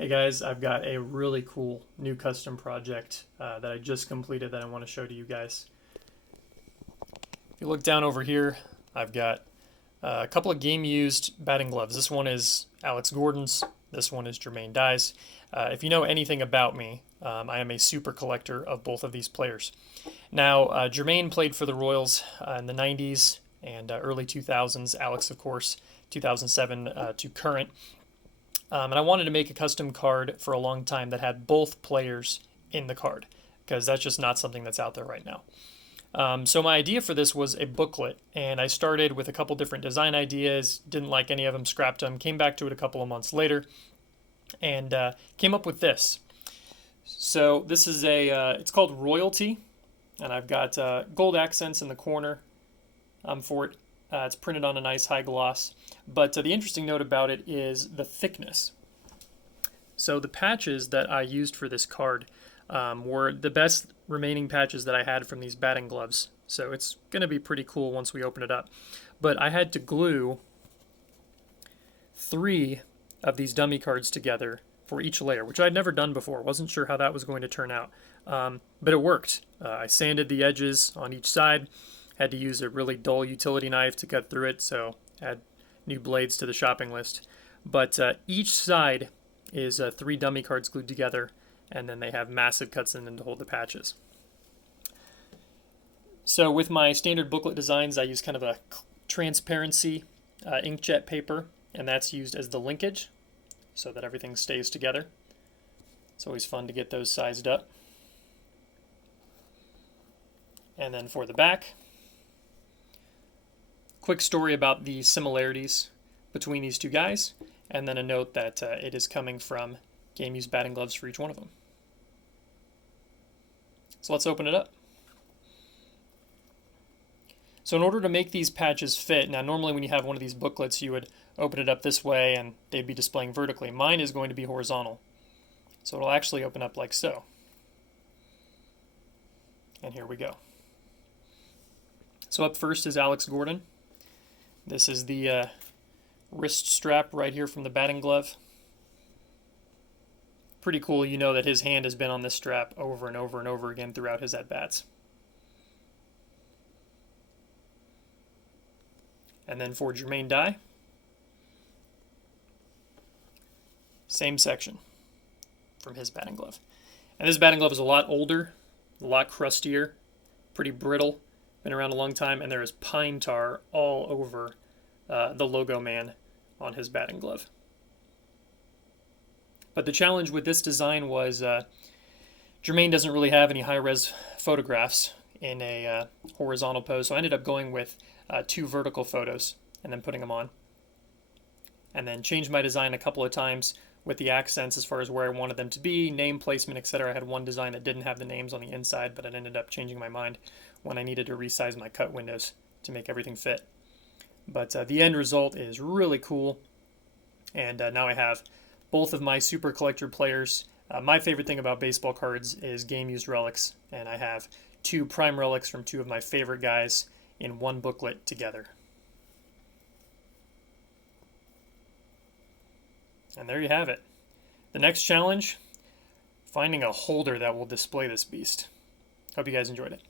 Hey guys, I've got a really cool new custom project that I just completed that I want to show to you guys. If you look down over here, I've got a couple of game used batting gloves. This one is Alex Gordon's, this one is Jermaine Dye's. If you know anything about me, I am a super collector of both of these players. Now, Jermaine played for the Royals in the 90s and early 2000s. Alex, of course, 2007 to current. And I wanted to make a custom card for a long time that had both players in the card, because that's just not something that's out there right now. So my idea for this was a booklet, and I started with a couple different design ideas, didn't like any of them, scrapped them, came back to it a couple of months later, and came up with this. So this is it's called Royalty, and I've got gold accents in the corner for it. It's printed on a nice high gloss, but the interesting note about it is the thickness. So the patches that I used for this card were the best remaining patches that I had from these batting gloves. So it's going to be pretty cool once we open it up. But I had to glue 3 of these dummy cards together for each layer, which I'd never done before. Wasn't sure how that was going to turn out, but it worked. I sanded the edges on each side. Had to use a really dull utility knife to cut through it, so add new blades to the shopping list. But each side is 3 dummy cards glued together, and then they have massive cuts in them to hold the patches. So with my standard booklet designs, I use kind of a transparency inkjet paper, and that's used as the linkage so that everything stays together. It's always fun to get those sized up. And then for the back, quick story about the similarities between these two guys, and then a note that it is coming from game used batting gloves for each one of them. So let's open it up. So in order to make these patches fit, now normally when you have one of these booklets you would open it up this way and they'd be displaying vertically. Mine is going to be horizontal. So it'll actually open up like so. And here we go. So up first is Alex Gordon. This is the wrist strap right here from the batting glove. Pretty cool. You know that his hand has been on this strap over and over and over again throughout his at-bats. And then for Jermaine Dye, same section from his batting glove. And this batting glove is a lot older, a lot crustier, pretty brittle, been around a long time, and there is pine tar all over the logo man on his batting glove. But the challenge with this design was Jermaine doesn't really have any high-res photographs in a horizontal pose, so I ended up going with 2 vertical photos and then putting them on. And then changed my design a couple of times with the accents as far as where I wanted them to be, name placement, etc. I had one design that didn't have the names on the inside, but it ended up changing my mind when I needed to resize my cut windows to make everything fit. But the end result is really cool, and now I have both of my super collector players. My favorite thing about baseball cards is game-used relics, and I have 2 prime relics from 2 of my favorite guys in one booklet together. And there you have it. The next challenge, finding a holder that will display this beast. Hope you guys enjoyed it.